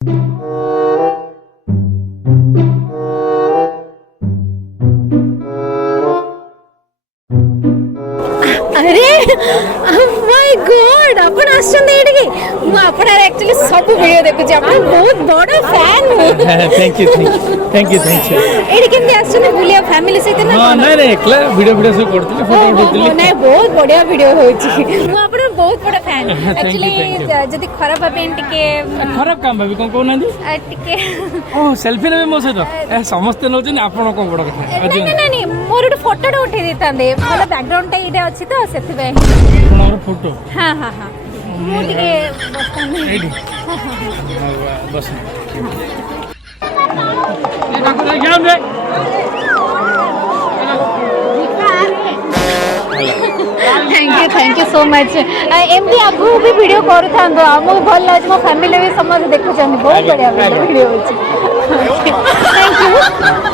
अरे my God आपण आछन एडगे मु आपण एक्चुअली सब वीडियो देखु छी आपण बहुत बड़ा फैन थैंक यू एडी केमते आछन बुलिया फैमिली सहित ना हां नहीं नहीं एकला वीडियो सब करथि फोटो उठैथि नहीं बहुत बढ़िया वीडियो होई छी मु आपण बहुत बड़ा फैन एक्चुअली जदी खराब भाबेन टिके खराब काम भाबी कोन कोनांदी टिके ओ सेल्फी नेबे मो सहित समस्त नोचन आपण कोन बड़ कथा नहीं नहीं मोर एक फोटो उठे देतांदे मोर बैकग्राउंड टा इडे अछि तो सेति बे आपनर फोटो हां हां हां मु टिके बस्तांदे एडी बस ये ठाकुर जाम रे थैंक यू सो मच एमती आपको भी वीडियो करू थांदो हमको भल लाज मो फैमिली भी समझ देखु छन बहुत बढ़िया वीडियो होची थैंक यू